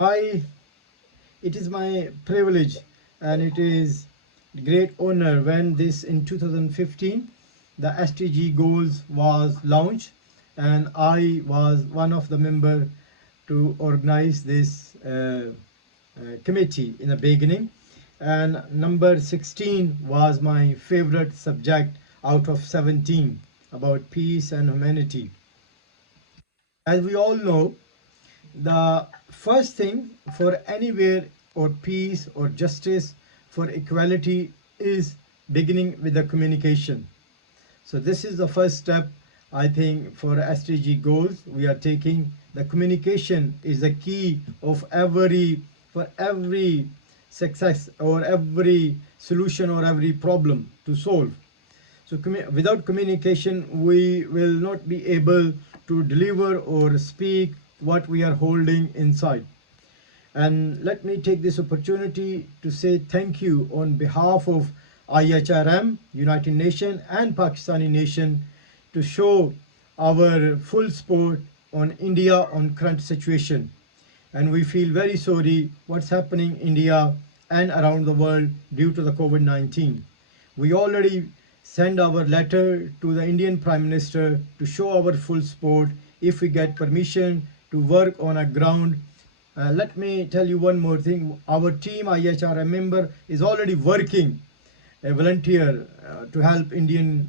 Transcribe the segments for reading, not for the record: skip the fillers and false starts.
I It is my privilege and it is great honor when this in 2015 the SDG goals was launched, and I was one of the member to organize this committee in the beginning, and number 16 was my favorite subject out of 17 about peace and humanity. As we all know, the first thing for anywhere or peace or justice for equality is beginning with the communication. So this is the first step. I think for SDG goals we are taking, the communication is the key of every success or every solution or every problem to solve. So without communication, we will not be able to deliver or speak what we are holding inside. And let me take this opportunity to say thank you on behalf of IHRM, United Nations, and Pakistani nation to show our full support on India on current situation. And we feel very sorry what's happening in India and around the world due to the COVID-19. We already send our letter to the Indian Prime Minister to show our full support if we get permission to work on a ground. Let me tell you one more thing. Our team, IHRM member, is already working a volunteer to help Indian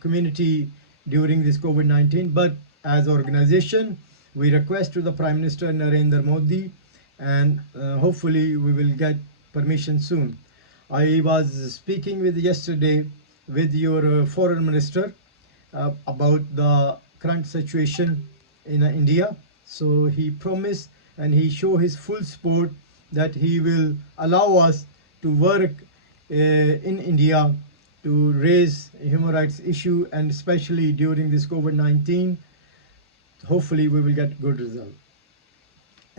community during this COVID-19. But as organization, we request to the Prime Minister Narendra Modi, and hopefully we will get permission soon. I was speaking with yesterday with your foreign minister about the current situation in India. So he promised and he showed his full support that he will allow us to work in India to raise human rights issue, and especially during this COVID-19. Hopefully we will get good result.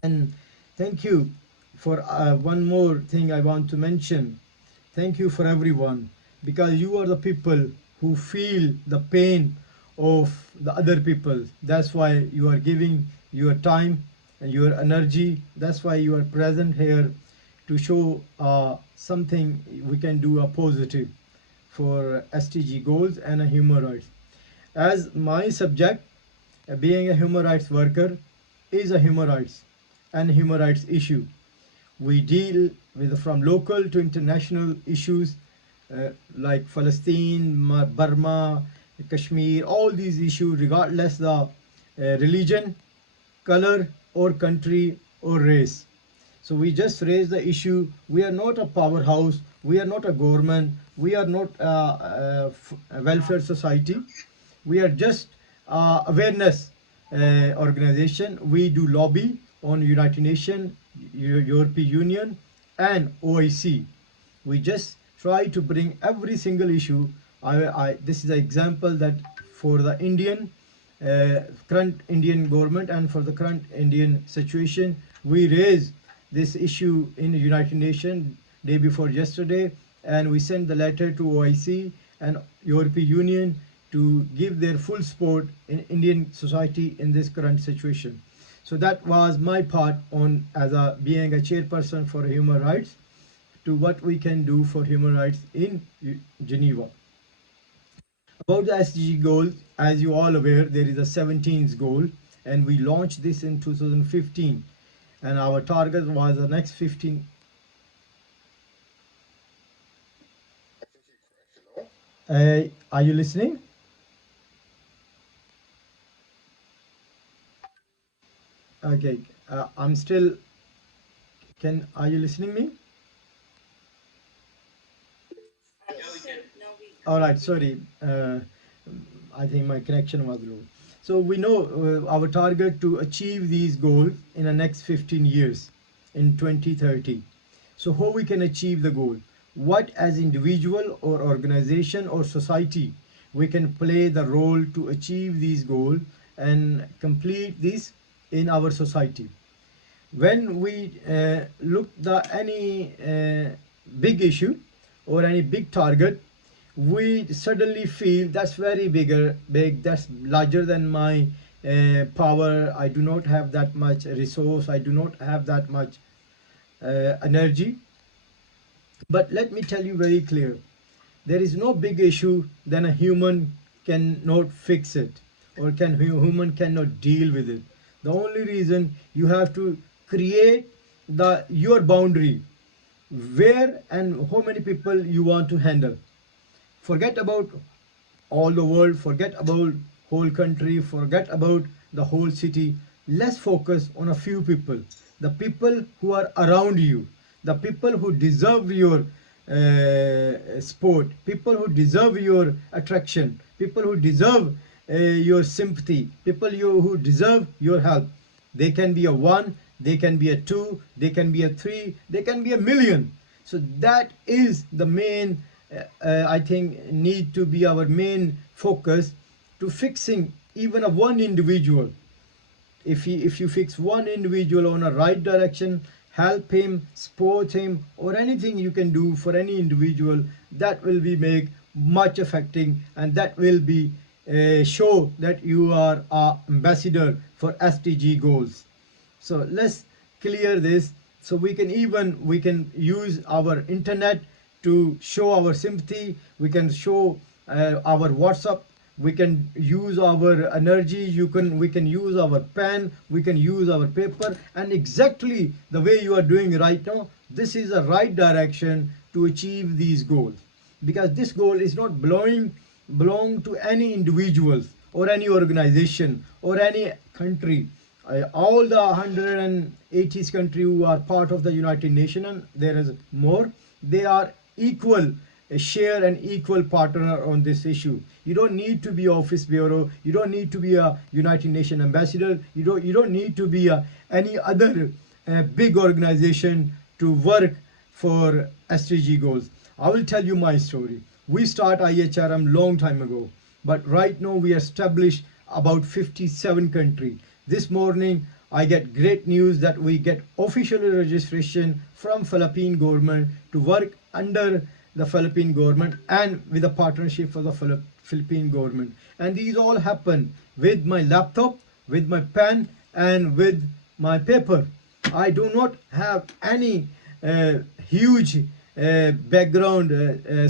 And thank you for one more thing I want to mention. Thank you for everyone, because you are the people who feel the pain of the other people. That's why you are giving your time and your energy. That's why you are present here to show something we can do a positive for SDG goals and human rights. As my subject, being a human rights worker, is a human rights and human rights issue. We deal with from local to international issues like Palestine, Burma, Kashmir, all these issues regardless the religion, color or country or race. So we just raise the issue. We are not a powerhouse, we are not a government, we are not a welfare society. We are just awareness organization. We do lobby on United Nations, European Union and OIC. We just try to bring every single issue. This is an example that for the Indian current Indian government and for the current Indian situation, we raised this issue in the United Nations day before yesterday, and we sent the letter to OIC and European Union to give their full support in Indian society in this current situation. So that was my part on as a being a chairperson for human rights to what we can do for human rights in Geneva. About the SDG goals, as you all aware, there is a 17th goal, and we launched this in 2015, and our target was the next 15. Are you listening? Okay, I'm still. Are you listening me? All right, sorry. I think my connection was low. So we know our target to achieve these goals in the next 15 years in 2030. So how we can achieve the goal? What as individual or organization or society we can play the role to achieve these goals and complete this in our society. When we look the any big issue or any big target, we suddenly feel that's very big, that's larger than my power, I do not have that much resource, I do not have that much energy. But let me tell you very clear, there is no big issue than a human cannot fix it, or human cannot deal with it. The only reason you have to create the your boundary, where and how many people you want to handle. Forget about all the world, forget about whole country, forget about the whole city. Let's focus on a few people, the people who are around you, the people who deserve your sport, people who deserve your attraction, people who deserve your sympathy, people who deserve your help. They can be a one, they can be a two, they can be a three, they can be a million. So that is the main, I think, need to be our main focus to fixing even a one individual. If you fix one individual on a right direction, help him, support him, or anything you can do for any individual, that will be make much affecting, and that will be show that you are a ambassador for SDG goals. So let's clear this, so we can use our internet to show our sympathy, we can show our WhatsApp, we can use our energy, we can use our pen, we can use our paper, and exactly the way you are doing right now, this is the right direction to achieve these goals. Because this goal is not belong to any individuals or any organization or any country. All the 180 countries who are part of the United Nations, and there is more, they are equal share and equal partner on this issue. You don't need to be office bureau, you don't need to be a United Nations ambassador, you don't need to be any other big organization to work for SDG goals. I will tell you my story. We start IHRM long time ago, but right now we established about 57 countries. This morning I get great news that we get official registration from Philippine government to work under the Philippine government and with a partnership for the Philippine government. And these all happen with my laptop, with my pen, and with my paper. I do not have any huge background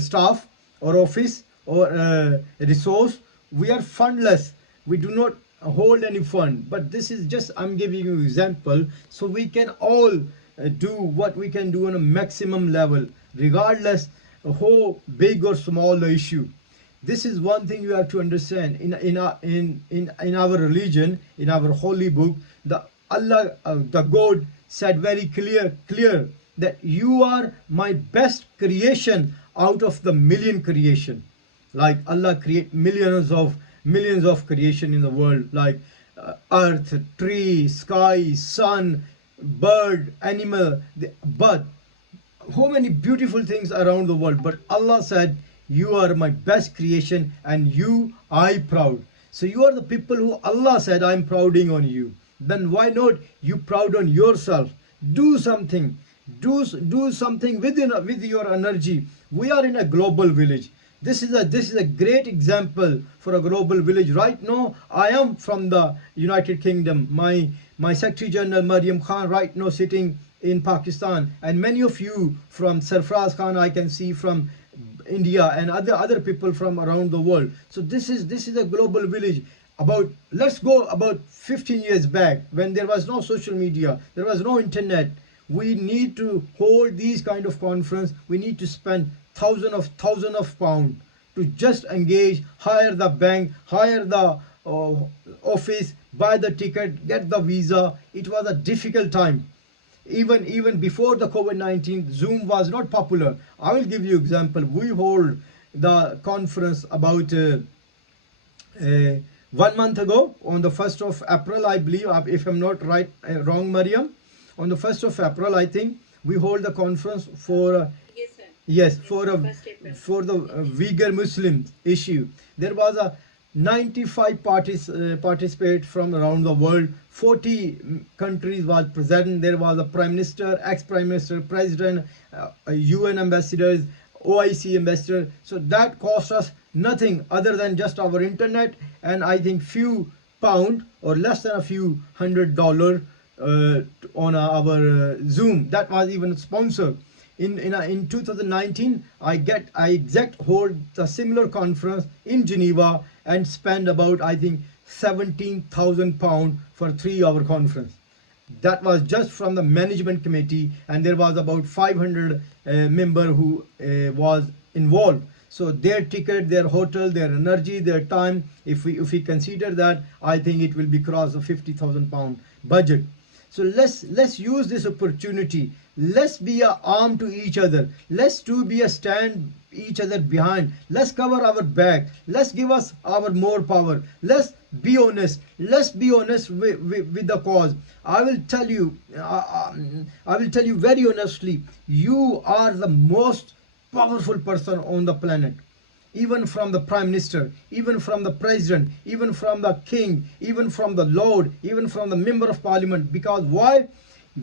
staff or office or resource. We are fundless. We do not hold any fund. But this is just, I'm giving you example, so we can all do what we can do on a maximum level, regardless how big or small the issue. This is one thing you have to understand. In our religion, in our holy book, the Allah, the God said very clear that you are my best creation out of the million creation. Like Allah create millions of creation in the world, like earth, tree, sky, sun, bird, animal, but how many beautiful things around the world. But Allah said, you are my best creation and you I proud. So you are the people who Allah said, I'm prouding on you. Then why not you proud on yourself? Do something. Do something with your energy. We are in a global village. This is a great example for a global village. Right now I am from the United Kingdom. My Secretary General Mariam Khan right now sitting in Pakistan, and many of you from Sarfraz Khan I can see from India, and other people from around the world. So this is a global village. Let's go about 15 years back, when there was no social media, there was no internet. We need to hold these kind of conference. We need to spend thousands of pounds to just engage, hire the bank, hire the office, buy the ticket, get the visa. It was a difficult time. Even before the COVID-19, Zoom was not popular. I will give you example. We hold the conference about 1 month ago, on the 1st of April, I believe, if I'm not wrong, Mariam. On the 1st of April, I think, we hold the conference for Yes, sir. yes, for First April. the Uyghur Muslim issue. There was a 95 parties participate from around the world. 40 countries was present. There was a prime minister, ex-prime minister, president, UN ambassadors, OIC ambassador. So that cost us nothing other than just our internet, and I think few pound or less than a few $100 on our Zoom. That was even sponsored. In 2019, I exact hold a similar conference in Geneva and spend about, I think, 17,000 pound for 3 hour conference. That was just from the management committee, and there was about 500 member who was involved. So their ticket, their hotel, their energy, their time, if we consider that, I think it will be cross the 50,000 pound budget. So let's use this opportunity. Let's be a arm to each other. Let's to be a stand each other behind. Let's cover our back. Let's give us our more power. Let's be honest. Let's be honest with the cause. I will tell you. I will tell you very honestly. You are the most powerful person on the planet. Even from the prime minister, even from the president, even from the king, even from the lord, even from the member of parliament. Because why?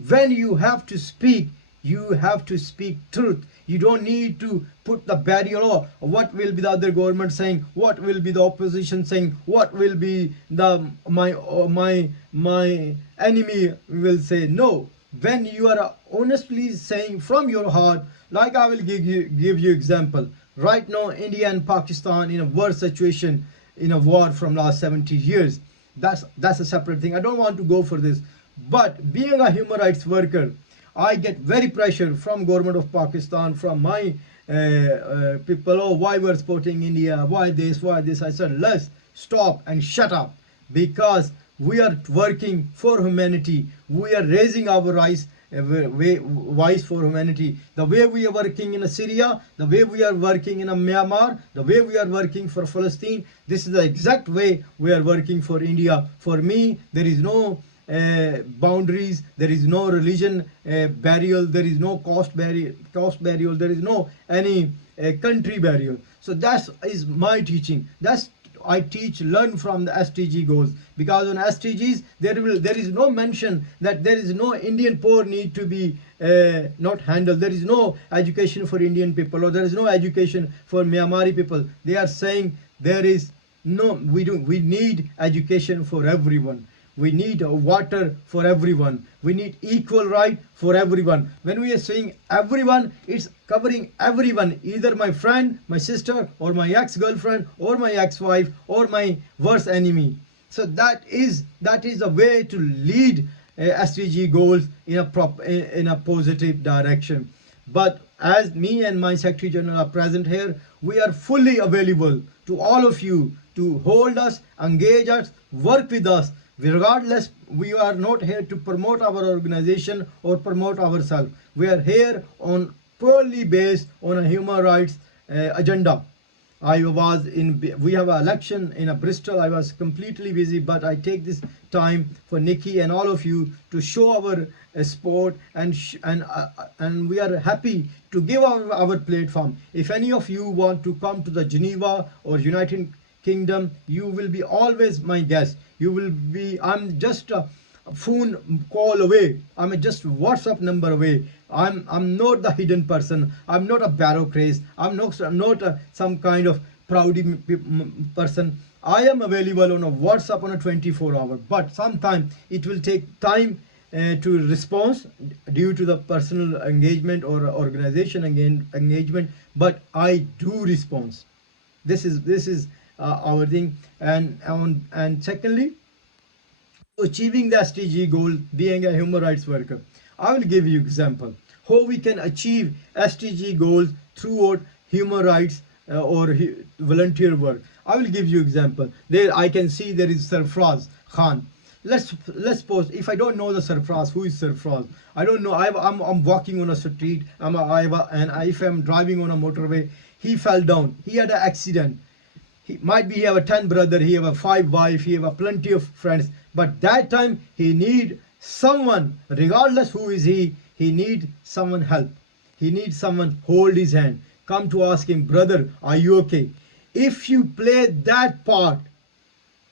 When you have to speak, you have to speak truth. You don't need to put the barrier, or what will be the other government saying, what will be the opposition saying, what will be the my enemy will say. No, when you are honestly saying from your heart, like I will give you example. Right now, India and Pakistan in a war situation, in a war from last 70 years. That's a separate thing. I don't want to go for this. But being a human rights worker, I get very pressure from government of Pakistan, from my people. Oh, why we're supporting India? Why this? Why this? I said, let's stop and shut up, because we are working for humanity. We are raising our voice for humanity. The way we are working in Syria, the way we are working in Myanmar, the way we are working for Palestine, this is the exact way we are working for India. For me, there is no boundaries, there is no religion barrier, there is no caste barrier, there is no any country barrier. So that is my teaching. That's I teach, learn from the SDG goals, because on SDGs there is no mention that there is no Indian poor need to be not handled. There is no education for Indian people, or there is no education for Myanmari people. They are saying there is no, we need education for everyone. We need water for everyone. We need equal right for everyone. When we are saying everyone, it's covering everyone, either my friend, my sister, or my ex-girlfriend, or my ex-wife, or my worst enemy. So that is a way to lead SDG goals in a positive direction. But as me and my Secretary General are present here, we are fully available to all of you to hold us, engage us, work with us. Regardless, we are not here to promote our organization or promote ourselves. We are here on purely based on a human rights agenda. We have an election in Bristol. I was completely busy, but I take this time for Nikki and all of you to show our support, and we are happy to give our platform. If any of you want to come to the Geneva or United Kingdom, you will be always my guest. You will be, I'm just a phone call away. I'm just WhatsApp number away. I'm not the hidden person. I'm not a bureaucrat. I'm not some kind of proud person. I am available on a WhatsApp on a 24-hour, but sometimes it will take time to respond due to the personal engagement or organization engagement, but I do respond. This is our thing. And secondly, achieving the SDG goal, being a human rights worker, I will give you example how we can achieve SDG goals throughout human rights or volunteer work. I will give you example. There I can see there is Sarfraz Khan. Let's suppose if I don't know the Sarfraz, who is Sarfraz? I don't know. I'm walking on a street. And if I'm driving on a motorway, he fell down. He had an accident. He have a 10 brother, he have a 5 wife, he have a plenty of friends. But that time he need someone, regardless who is he need someone help. He needs someone hold his hand, come to ask him, brother, are you okay? If you play that part,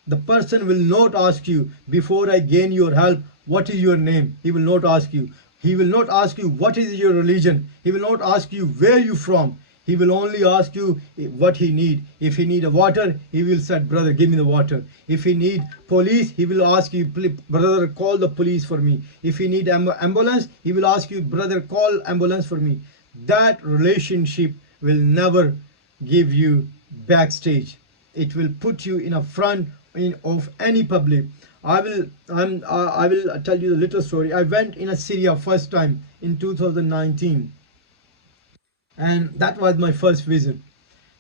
the person will not ask you, before I gain your help, what is your name? He will not ask you. He will not ask you what is your religion. He will not ask you where you from. He will only ask you what he need. If he need a water, he will say, brother, give me the water. If he need police, he will ask you, brother, call the police for me. If he need ambulance, he will ask you, brother, call ambulance for me. That relationship will never give you backstage. It will put you in a front of any public. I will tell you a little story. I went in a Syria first time in 2019, and that was my first visit.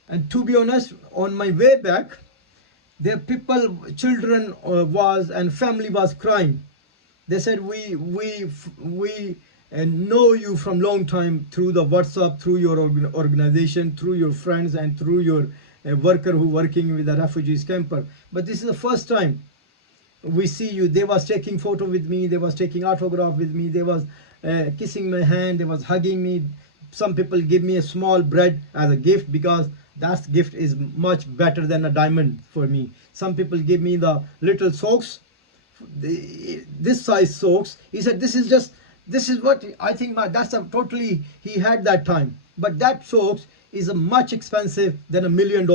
And to be honest, on my way back, their people, children was and family was crying. They said, we know you from long time through the WhatsApp, through your organization, through your friends, and through your worker who working with the refugees camper. But this is the first time we see you. They was taking photo with me, they was taking autograph with me, they was kissing my hand, they was hugging me. Some people give me a small bread as a gift, because that gift is much better than a diamond for me. Some people give me the little socks, this size socks. He said, this is what I think that's a totally he had that time. But that socks is a much expensive than $1 million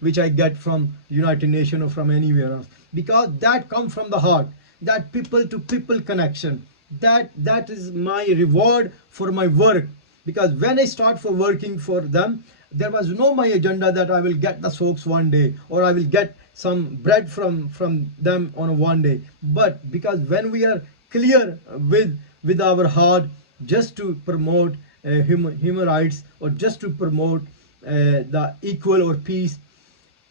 which I get from United Nations or from anywhere else, because that comes from the heart, that people to people connection. That is my reward for my work. Because when I start for working for them, there was no my agenda that I will get the socks one day, or I will get some bread from them on one day. But because when we are clear with our heart, just to promote human rights, or just to promote the equal or peace,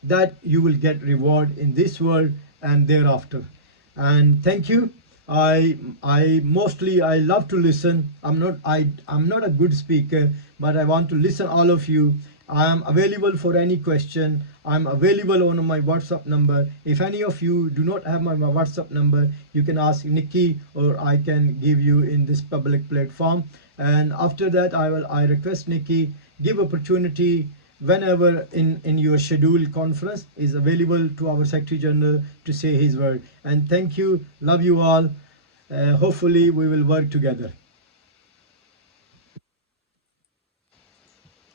that you will get reward in this world and thereafter. And thank you. I mostly I love to listen. I'm not a good speaker, but I want to listen all of you. I am available for any question. I'm available on my WhatsApp number. If any of you do not have my WhatsApp number, you can ask Nikki, or I can give you in this public platform. And after that, I request Nikki, give opportunity whenever in your scheduled conference is available to our Secretary General to say his word. And thank you. Love you all. Hopefully we will work together.